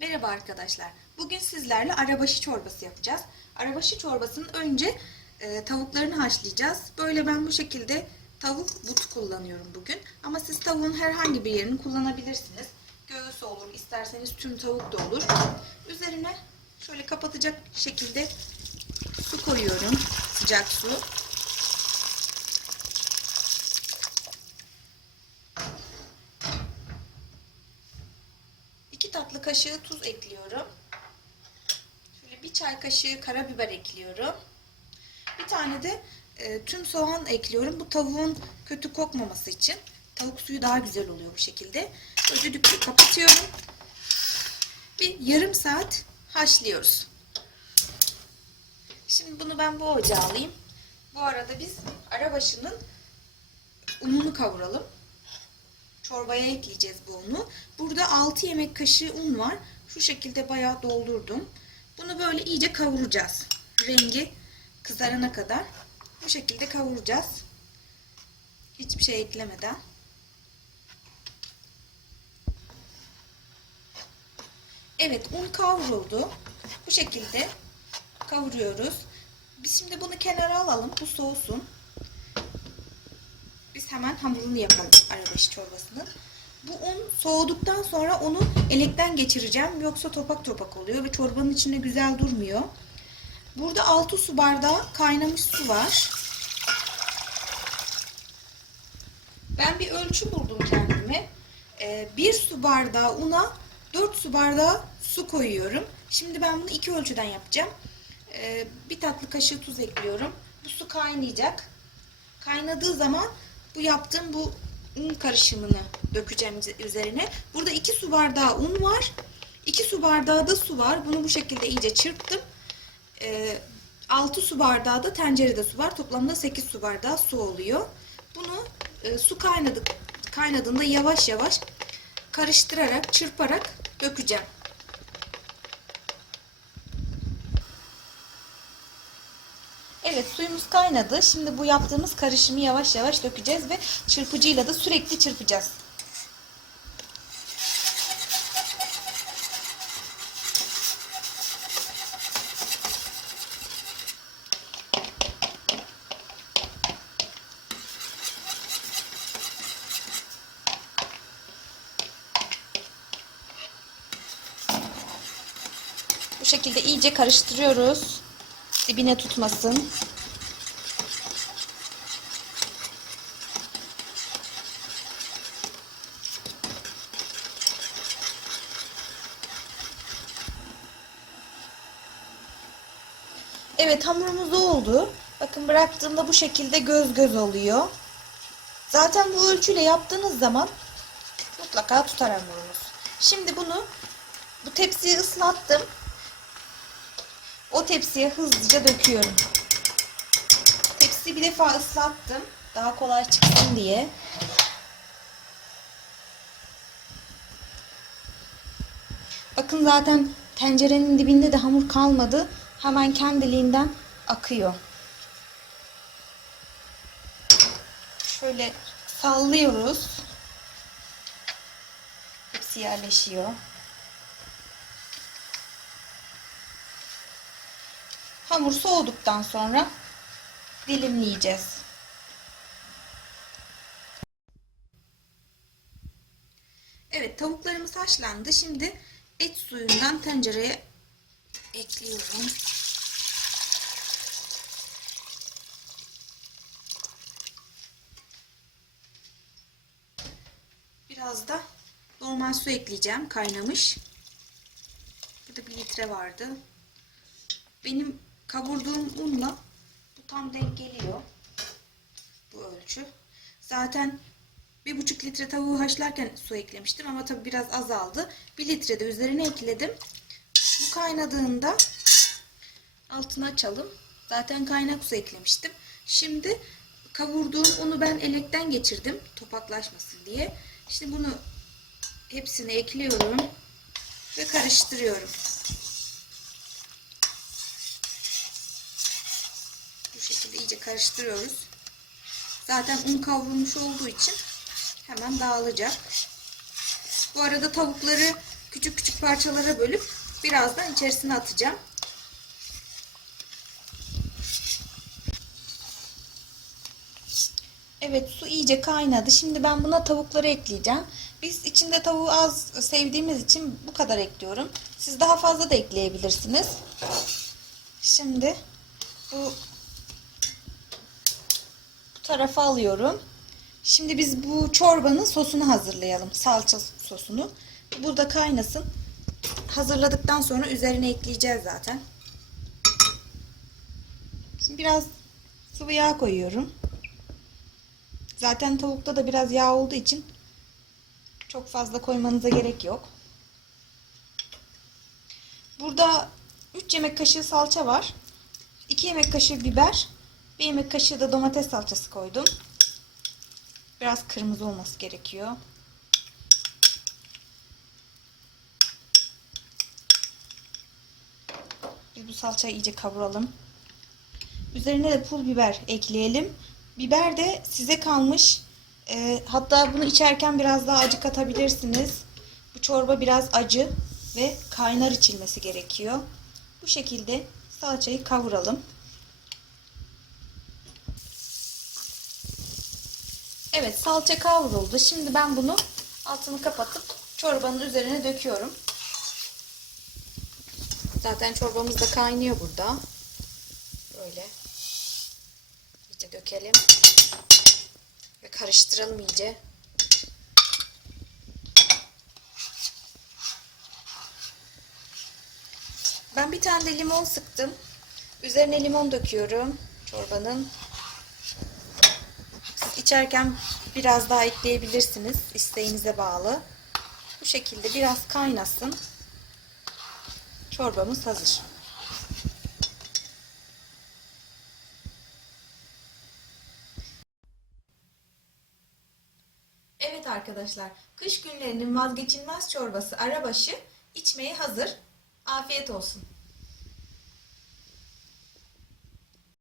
Merhaba arkadaşlar. Bugün sizlerle arabaşı çorbası yapacağız. Arabaşı çorbasının önce e, tavuklarını haşlayacağız. Böyle ben bu şekilde tavuk but kullanıyorum bugün. Ama siz tavuğun herhangi bir yerini kullanabilirsiniz. Göğüs olur, isterseniz tüm tavuk da olur. Üzerine şöyle kapatacak şekilde su koyuyorum. Sıcak su. İki tatlı kaşığı tuz ekliyorum. Şöyle bir çay kaşığı karabiber ekliyorum. Bir tane de e, tüm soğan ekliyorum. Bu tavuğun kötü kokmaması için. Tavuk suyu daha güzel oluyor bu şekilde. Böyle kapatıyorum. Bir yarım saat haşlıyoruz. Şimdi bunu ben bu ocağa alayım. Bu arada biz arabaşının ununu kavuralım. Çorbaya ekleyeceğiz bu unu. Burada 6 yemek kaşığı un var. Şu şekilde bayağı doldurdum. Bunu böyle iyice kavuracağız. Rengi kızarana kadar. Bu şekilde kavuracağız. Hiçbir şey eklemeden. Evet un kavruldu. Bu şekilde kavuruyoruz. Biz şimdi bunu kenara alalım. Bu soğusun. Hemen hamurunu yapalım arabaşı çorbasının. Bu un soğuduktan sonra onu elekten geçireceğim. Yoksa topak topak oluyor ve çorbanın içinde güzel durmuyor. Burada 6 su bardağı kaynamış su var. Ben bir ölçü buldum kendime. Ee, bir su bardağı una 4 su bardağı su koyuyorum. Şimdi ben bunu iki ölçüden yapacağım. Ee, bir tatlı kaşığı tuz ekliyorum. Bu su kaynayacak. Kaynadığı zaman bu yaptığım bu un karışımını dökeceğim üzerine. Burada 2 su bardağı un var. 2 su bardağı da su var. Bunu bu şekilde iyice çırptım. Ee, 6 su bardağı da tencerede su var. Toplamda 8 su bardağı su oluyor. Bunu e, su kaynadık kaynadığında yavaş yavaş karıştırarak, çırparak dökeceğim. Evet suyumuz kaynadı. Şimdi bu yaptığımız karışımı yavaş yavaş dökeceğiz ve çırpıcıyla da sürekli çırpacağız. Bu şekilde iyice karıştırıyoruz. Dibine tutmasın. Evet hamurumuz oldu. Bakın bıraktığımda bu şekilde göz göz oluyor. Zaten bu ölçüyle yaptığınız zaman mutlaka tutar hamurunuz. Şimdi bunu bu tepsiyi ıslattım. O tepsiye hızlıca döküyorum. Tepsiyi bir defa ıslattım. Daha kolay çıksın diye. Bakın zaten tencerenin dibinde de hamur kalmadı. Hemen kendiliğinden akıyor. Şöyle sallıyoruz. Hepsi yerleşiyor. Hamur soğuduktan sonra dilimleyeceğiz. Evet tavuklarımız haşlandı. Şimdi et suyundan tencereye ekliyorum. Biraz da normal su ekleyeceğim. Kaynamış. Burada bir litre vardı. Benim kavurduğum unla bu tam denk geliyor. Bu ölçü. Zaten bir buçuk litre tavuğu haşlarken su eklemiştim ama tabi biraz azaldı. Bir litre de üzerine ekledim. Bu kaynadığında altını açalım. Zaten kaynak su eklemiştim. Şimdi kavurduğum unu ben elekten geçirdim topaklaşmasın diye. Şimdi bunu hepsini ekliyorum ve karıştırıyorum. Bu şekilde iyice karıştırıyoruz. Zaten un kavrulmuş olduğu için hemen dağılacak. Bu arada tavukları küçük küçük parçalara bölüp birazdan içerisine atacağım. Evet su iyice kaynadı. Şimdi ben buna tavukları ekleyeceğim. Biz içinde tavuğu az sevdiğimiz için bu kadar ekliyorum. Siz daha fazla da ekleyebilirsiniz. Şimdi bu tarafa alıyorum. Şimdi biz bu çorbanın sosunu hazırlayalım. Salça sosunu. Burada kaynasın. Hazırladıktan sonra üzerine ekleyeceğiz zaten. Şimdi biraz sıvı yağ koyuyorum. Zaten tavukta da biraz yağ olduğu için çok fazla koymanıza gerek yok. Burada 3 yemek kaşığı salça var. 2 yemek kaşığı biber. 1 yemek kaşığı da domates salçası koydum. Biraz kırmızı olması gerekiyor. Biz bu salçayı iyice kavuralım. Üzerine de pul biber ekleyelim. Biber de size kalmış. Ee, hatta bunu içerken biraz daha acı katabilirsiniz. Bu çorba biraz acı ve kaynar içilmesi gerekiyor. Bu şekilde salçayı kavuralım. Evet salça kavruldu. Şimdi ben bunu altını kapatıp çorbanın üzerine döküyorum. Zaten çorbamız da kaynıyor burada. Böyle. İyice dökelim. Ve karıştıralım iyice. Ben bir tane de limon sıktım. Üzerine limon döküyorum çorbanın. İçerken biraz daha ekleyebilirsiniz. isteğinize bağlı. Bu şekilde biraz kaynasın. Çorbamız hazır. Evet arkadaşlar, kış günlerinin vazgeçilmez çorbası arabaşı içmeye hazır. Afiyet olsun.